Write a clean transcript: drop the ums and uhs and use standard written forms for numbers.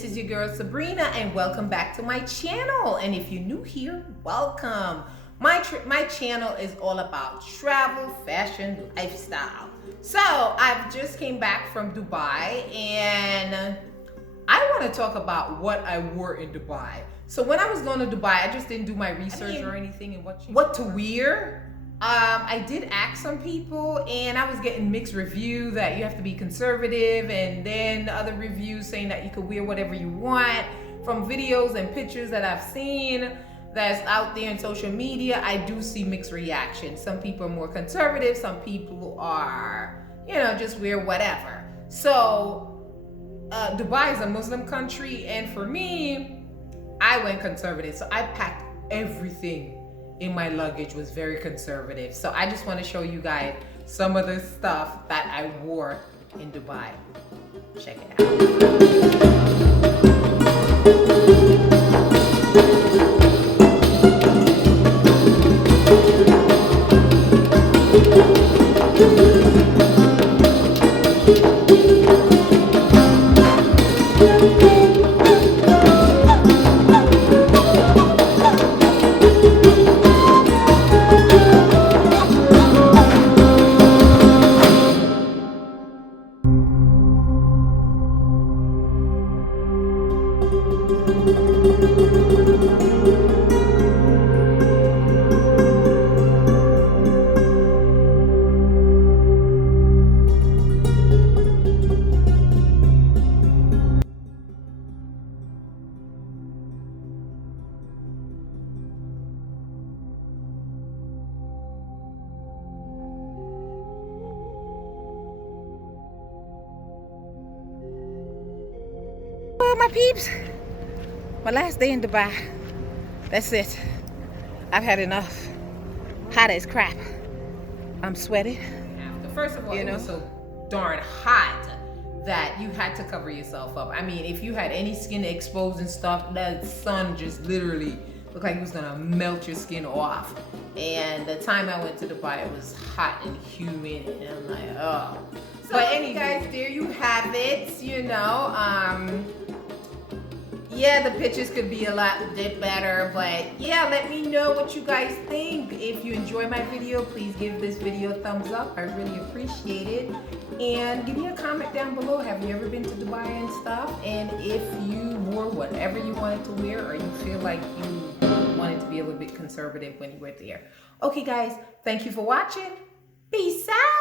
this is your girl Sabrina, and welcome back to my channel. And if you're new here, welcome. My channel is all about travel, fashion, lifestyle. So I've just came back from Dubai, and I want to talk about what I wore in Dubai. So when I was going to Dubai, I just didn't do my research or anything and what to wear. I did ask some people, and I was getting mixed reviews that you have to be conservative, and then other reviews saying that you could wear whatever you want. From videos and pictures that I've seen that's out there in social media, I do see mixed reactions. Some people are more conservative, some people are, just wear whatever. So Dubai is a Muslim country, and for me, I went conservative. So I packed everything in my luggage was very conservative. So I just want to show you guys some of the stuff that I wore in Dubai. Check it Well, my peeps, my last day in Dubai. That's it. I've had enough. Hot as crap. I'm sweating. First of all, it was so darn hot that you had to cover yourself up. I mean, if you had any skin exposed and stuff, that sun just literally looked like it was gonna melt your skin off. And the time I went to Dubai, it was hot and humid, and I'm like, oh. So but anyway, guys, there you have it. Yeah, the pictures could be a lot bit better, but yeah, let me know what you guys think. If you enjoy my video, please give this video a thumbs up. I really appreciate it. And give me a comment down below. Have you ever been to Dubai and stuff? And if you wore whatever you wanted to wear, or you feel like you wanted to be a little bit conservative when you were there. Okay, guys, thank you for watching. Peace out.